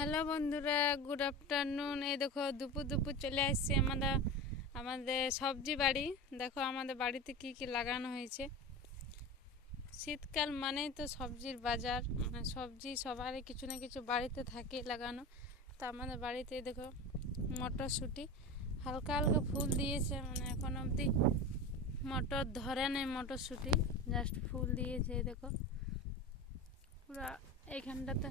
Hello বন্ধুরা, good afternoon. এই দেখো দুপুর দুপুর চলে আসছে আমাদের সবজি বাড়ি। দেখো আমাদের বাড়িতে কি কি লাগানো হয়েছে। শীতকাল মানেই তো সবজির বাজার, মানে সবজি সবারই কিছু না কিছু বাড়িতে থাকে লাগানো। তো আমাদের বাড়িতে দেখো মটরশুঁটি হালকা হালকা ফুল দিয়েছে, মানে এখন অবধি মটর ধরে নেই, মটরশুঁটি জাস্ট ফুল দিয়েছে। দেখো পুরো এইখানটাতে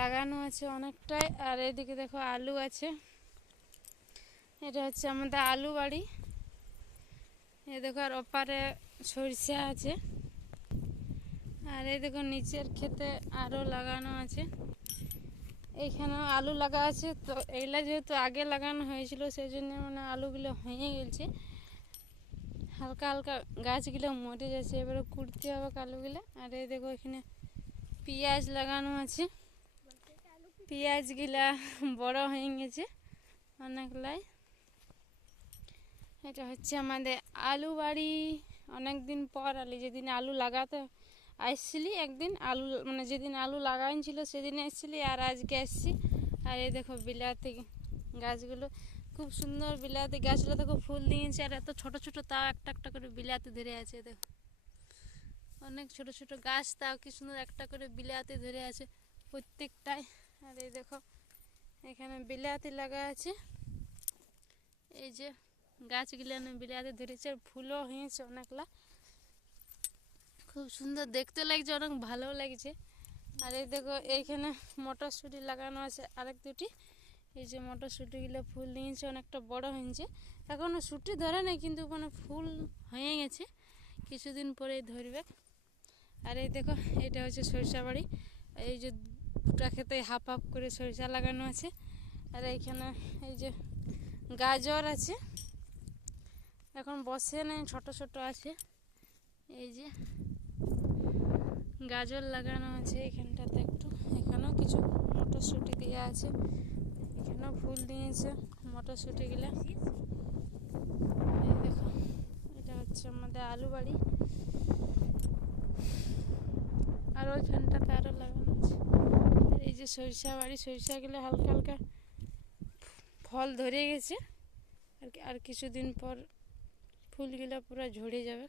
লাগানো আছে অনেকটাই। আর এইদিকে দেখো আলু আছে, এটা হচ্ছে আমাদের আলু বাড়ি। এই দেখো আর ওপারে সরিষা আছে। আর এই দেখো নিচের ক্ষেতে আরও লাগানো আছে, এইখানেও আলু লাগা আছে। তো এইগুলা যেহেতু আগে লাগানো হয়েছিল সেই জন্য মানে আলুগুলো হয়ে গেছে, হালকা হালকা গাছগুলো মরে যাচ্ছে, এবারে কুড়তে হবে আলুগুলো। আর এই দেখো এখানে পেঁয়াজ লাগানো আছে, পেঁয়াজগুলা বড় হয়ে গেছে অনেকলাই। এটা হচ্ছে আমাদের আলু বাড়ি। অনেক দিন পর যেদিন আলু লাগাতে আসছিলি, একদিন আলু মানে যেদিন আলু লাগাইছিল সেদিন এসছিলি, আর আজকে এসছি। আর এই দেখো বিলাতি গাছগুলো খুব সুন্দর, বিলাতি গাছগুলো দেখো ফুল দিয়েছে। আর এত ছোট ছোট, তাও একটা একটা করে বিলাতি ধরে আছে। দেখো অনেক ছোট ছোট গাছ, তাও কি সুন্দর একটা করে বিলাতি ধরে আছে প্রত্যেকটাই। আর এই দেখো এখানে বিলাতি লাগা আছে, এই যে গাছগুলো বিলাতি ধরেছে, আর ফুলও হয়েছে অনেকলা, খুব সুন্দর দেখতে লাগছে, অনেক ভালো লাগছে। আর এই দেখো এইখানে মটরশুঁটি লাগানো আছে আরেক দুটি। এই যে মটরশুঁটিগুলো ফুল দিয়েছে, অনেকটা বড় হয়েছে, এখনও শুটি ধরে নাই কিন্তু মানে ফুল হয়ে গেছে, কিছুদিন পরেই ধরবে। আর এই দেখো এটা হচ্ছে সরিষা বাড়ি। এই যে দুটা খেতে হাফ হাফ করে সরিষা লাগানো আছে। আর এইখানে এই যে গাজর আছে, এখন বসে নেই, ছোট ছোট আছে। এই যে গাজর লাগানো আছে এখানটাতে একটু, এখানেও কিছু মটরশুঁটি দেওয়া আছে, এখানেও ফুল দিয়েছে মটরশুঁটিগুলো। এই দেখো এটা হচ্ছে আমাদের আলু বাড়ি। আর ওইখানটাতে আরও লাগানো আছে। আর এই যে সরিষা বাড়ি, সরিষাগুলো হালকা হালকা ফল ধরে গেছে, আর কিছুদিন পর ফুলগুলো পুরো ঝরে যাবে।